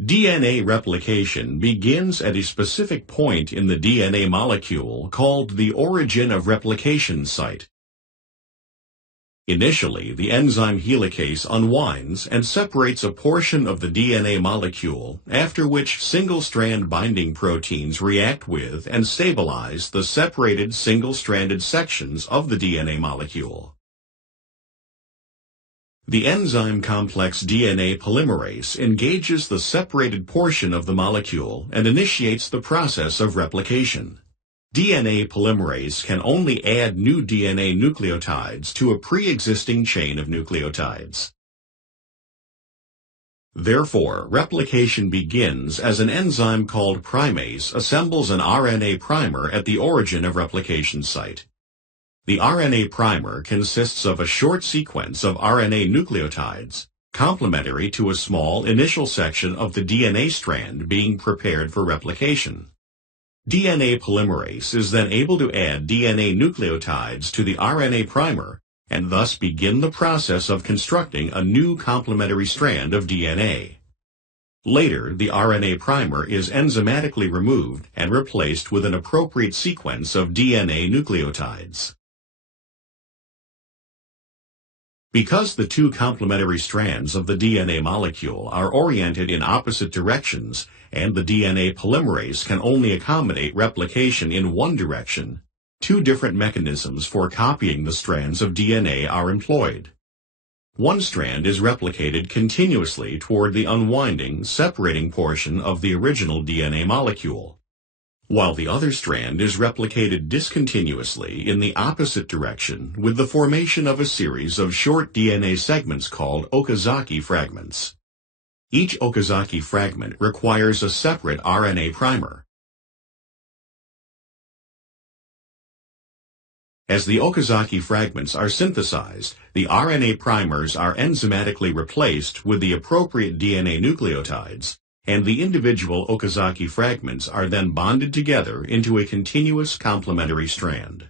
DNA replication begins at a specific point in the DNA molecule called the origin of replication site. Initially, the enzyme helicase unwinds and separates a portion of the DNA molecule, after which single-strand binding proteins react with and stabilize the separated single-stranded sections of the DNA molecule. The enzyme complex DNA polymerase engages the separated portion of the molecule and initiates the process of replication. DNA polymerase can only add new DNA nucleotides to a pre-existing chain of nucleotides. Therefore, replication begins as an enzyme called primase assembles an RNA primer at the origin of replication site. The RNA primer consists of a short sequence of RNA nucleotides, complementary to a small initial section of the DNA strand being prepared for replication. DNA polymerase is then able to add DNA nucleotides to the RNA primer and thus begin the process of constructing a new complementary strand of DNA. Later, the RNA primer is enzymatically removed and replaced with an appropriate sequence of DNA nucleotides. Because the two complementary strands of the DNA molecule are oriented in opposite directions and the DNA polymerase can only accommodate replication in one direction, two different mechanisms for copying the strands of DNA are employed. One strand is replicated continuously toward the unwinding, separating portion of the original DNA molecule, while the other strand is replicated discontinuously in the opposite direction with the formation of a series of short DNA segments called Okazaki fragments. Each Okazaki fragment requires a separate RNA primer. As the Okazaki fragments are synthesized, the RNA primers are enzymatically replaced with the appropriate DNA nucleotides, and the individual Okazaki fragments are then bonded together into a continuous complementary strand.